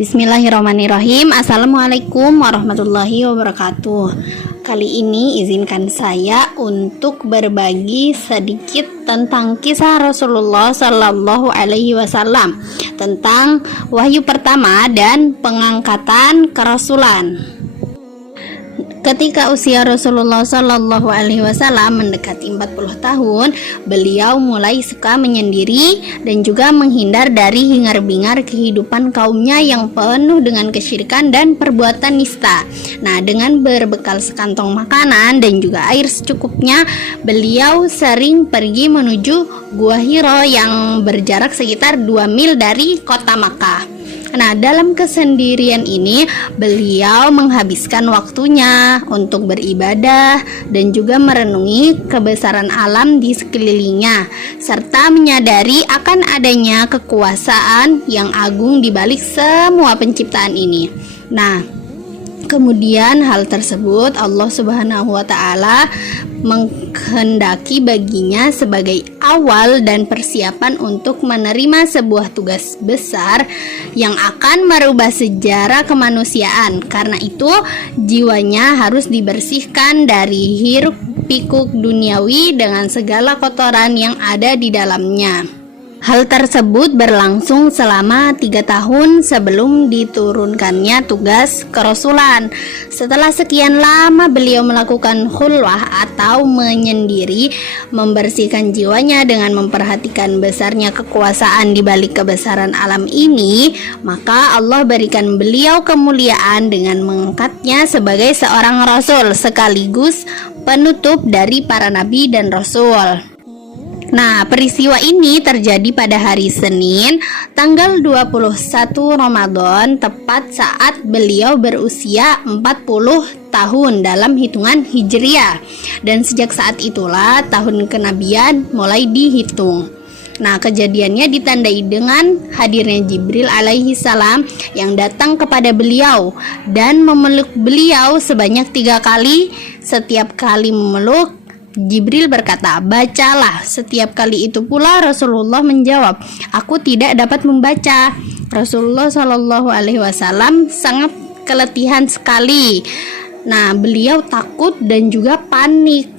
Bismillahirrahmanirrahim. Assalamualaikum warahmatullahi wabarakatuh. Kali ini izinkan saya untuk berbagi sedikit tentang kisah Rasulullah Sallallahu Alaihi Wasallam, tentang wahyu pertama dan pengangkatan kerasulan. Ketika usia Rasulullah Shallallahu Alaihi Wasallam mendekati 40 tahun, beliau mulai suka menyendiri dan juga menghindar dari hingar-bingar kehidupan kaumnya yang penuh dengan kesyirikan dan perbuatan nista. Nah, dengan berbekal sekantong makanan dan juga air secukupnya, beliau sering pergi menuju Gua Hiro yang berjarak sekitar 2 mil dari kota Makkah. Nah, dalam kesendirian ini beliau menghabiskan waktunya untuk beribadah dan juga merenungi kebesaran alam di sekelilingnya, serta menyadari akan adanya kekuasaan yang agung di balik semua penciptaan ini. Nah, kemudian hal tersebut Allah Subhanahu wa Ta'ala menghendaki baginya sebagai awal dan persiapan untuk menerima sebuah tugas besar yang akan merubah sejarah kemanusiaan. Karena itu, jiwanya harus dibersihkan dari hiruk pikuk duniawi dengan segala kotoran yang ada di dalamnya. Hal tersebut berlangsung selama 3 tahun sebelum diturunkannya tugas kerasulan. Setelah sekian lama beliau melakukan khulwah atau menyendiri, membersihkan jiwanya dengan memperhatikan besarnya kekuasaan di balik kebesaran alam ini, maka Allah berikan beliau kemuliaan dengan mengangkatnya sebagai seorang rasul sekaligus penutup dari para nabi dan rasul. Nah, peristiwa ini terjadi pada hari Senin, tanggal 21 Ramadan, tepat saat beliau berusia 40 tahun dalam hitungan Hijriah. Dan sejak saat itulah tahun kenabian mulai dihitung. Nah, kejadiannya ditandai dengan hadirnya Jibril alaihi salam yang datang kepada beliau dan memeluk beliau sebanyak 3 kali. Setiap kali memeluk, Jibril berkata, "Bacalah." Setiap kali itu pula Rasulullah menjawab, "Aku tidak dapat membaca." Rasulullah Shallallahu Alaihi Wasallam sangat keletihan sekali. Nah, beliau takut dan juga panik.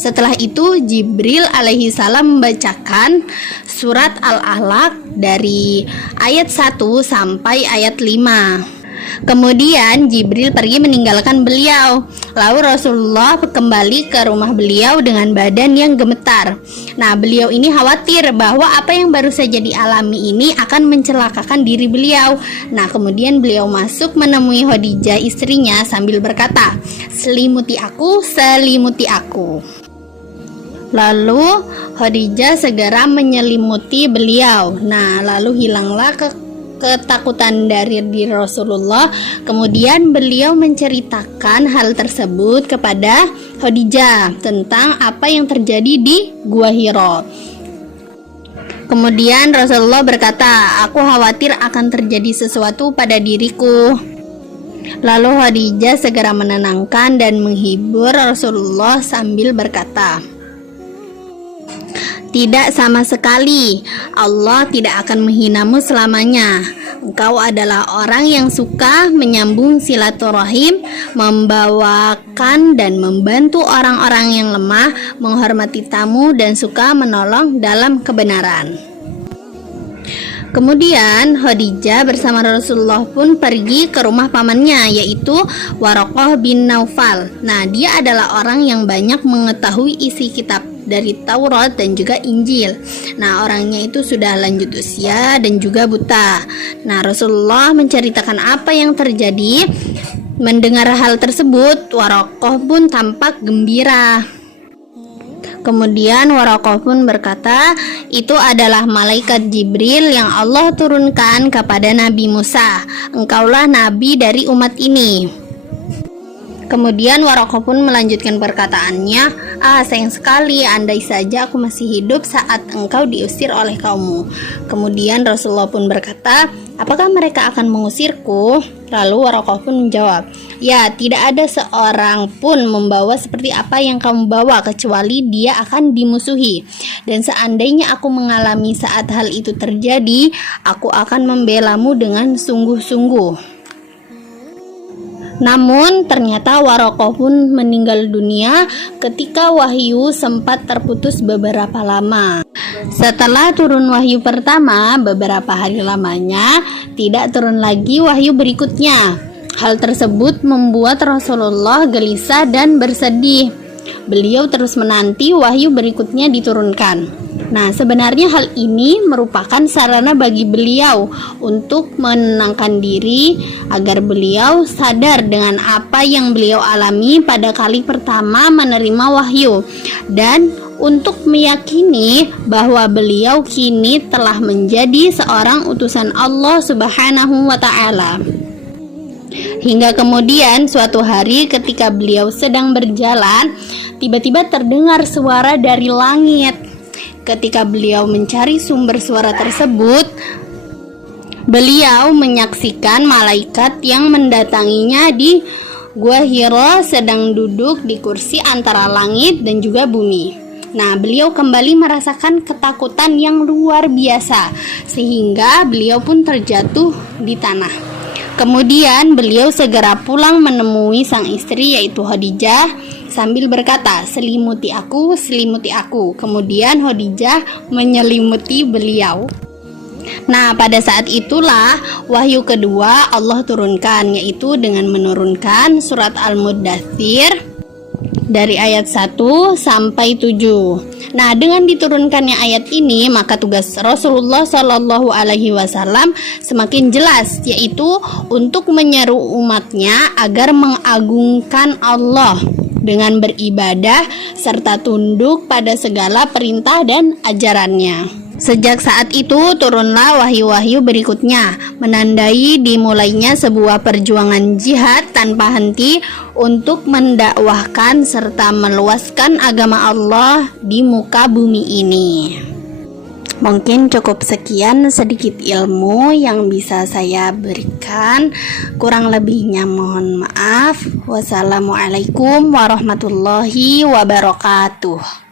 Setelah itu Jibril alaihi salam membacakan surat Al-Alaq dari ayat 1 sampai ayat 5. Kemudian Jibril pergi meninggalkan beliau. Lalu Rasulullah kembali ke rumah beliau dengan badan yang gemetar. Nah, beliau ini khawatir bahwa apa yang baru saja dialami ini akan mencelakakan diri beliau. Nah, kemudian beliau masuk menemui Khadijah istrinya sambil berkata, "Selimuti aku, selimuti aku." Lalu Khadijah segera menyelimuti beliau. Nah, lalu hilanglah ketakutan dari diri Rasulullah. Kemudian beliau menceritakan hal tersebut kepada Khadijah tentang apa yang terjadi di Gua Hiro. Kemudian Rasulullah berkata, "Aku khawatir akan terjadi sesuatu pada diriku." Lalu Khadijah segera menenangkan dan menghibur Rasulullah sambil berkata, "Tidak sama sekali, Allah tidak akan menghinamu selamanya. Engkau adalah orang yang suka menyambung silaturahim, membawakan dan membantu orang-orang yang lemah, menghormati tamu, dan suka menolong dalam kebenaran." Kemudian Khadijah bersama Rasulullah pun pergi ke rumah pamannya, yaitu Waraqah bin Naufal. Nah, dia adalah orang yang banyak mengetahui isi kitab dari Taurat dan juga Injil. Nah, orangnya itu sudah lanjut usia dan juga buta. Nah, Rasulullah menceritakan apa yang terjadi. Mendengar hal tersebut, Waraqah pun tampak gembira. Kemudian Waraqah pun berkata, "Itu adalah malaikat Jibril yang Allah turunkan kepada Nabi Musa. Engkaulah nabi dari umat ini." Kemudian Waraqah pun melanjutkan perkataannya, sayang sekali, andai saja aku masih hidup saat engkau diusir oleh kaummu. Kemudian Rasulullah pun berkata, apakah mereka akan mengusirku? Lalu Waraqah pun menjawab, ya, tidak ada seorang pun membawa seperti apa yang kamu bawa kecuali dia akan dimusuhi. Dan seandainya aku mengalami saat hal itu terjadi, aku akan membelamu dengan sungguh-sungguh. Namun ternyata Waraqah pun meninggal dunia ketika wahyu sempat terputus beberapa lama. Setelah turun wahyu pertama, beberapa hari lamanya tidak turun lagi wahyu berikutnya. Hal tersebut membuat Rasulullah gelisah dan bersedih. Beliau terus menanti wahyu berikutnya diturunkan. Nah, sebenarnya hal ini merupakan sarana bagi beliau untuk menenangkan diri agar beliau sadar dengan apa yang beliau alami pada kali pertama menerima wahyu, dan untuk meyakini bahwa beliau kini telah menjadi seorang utusan Allah Subhanahu wa Ta'ala. Hingga kemudian suatu hari ketika beliau sedang berjalan, tiba-tiba terdengar suara dari langit. Ketika beliau mencari sumber suara tersebut, beliau menyaksikan malaikat yang mendatanginya di Gua Hira sedang duduk di kursi antara langit dan juga bumi. Nah, beliau kembali merasakan ketakutan yang luar biasa, sehingga beliau pun terjatuh di tanah. Kemudian beliau segera pulang menemui sang istri yaitu Khadijah sambil berkata, selimuti aku, selimuti aku. Kemudian Khadijah menyelimuti beliau. Nah, pada saat itulah wahyu kedua Allah turunkan, yaitu dengan menurunkan surat Al-Muddathir dari ayat 1 sampai 7. Nah, dengan diturunkannya ayat ini, maka tugas Rasulullah Shallallahu Alaihi Wasallam semakin jelas, yaitu untuk menyeru umatnya agar mengagungkan Allah dengan beribadah serta tunduk pada segala perintah dan ajarannya. Sejak saat itu turunlah wahyu-wahyu berikutnya, menandai dimulainya sebuah perjuangan jihad tanpa henti untuk mendakwahkan serta meluaskan agama Allah di muka bumi ini. Mungkin cukup sekian sedikit ilmu yang bisa saya berikan. Kurang lebihnya mohon maaf. Wassalamualaikum warahmatullahi wabarakatuh.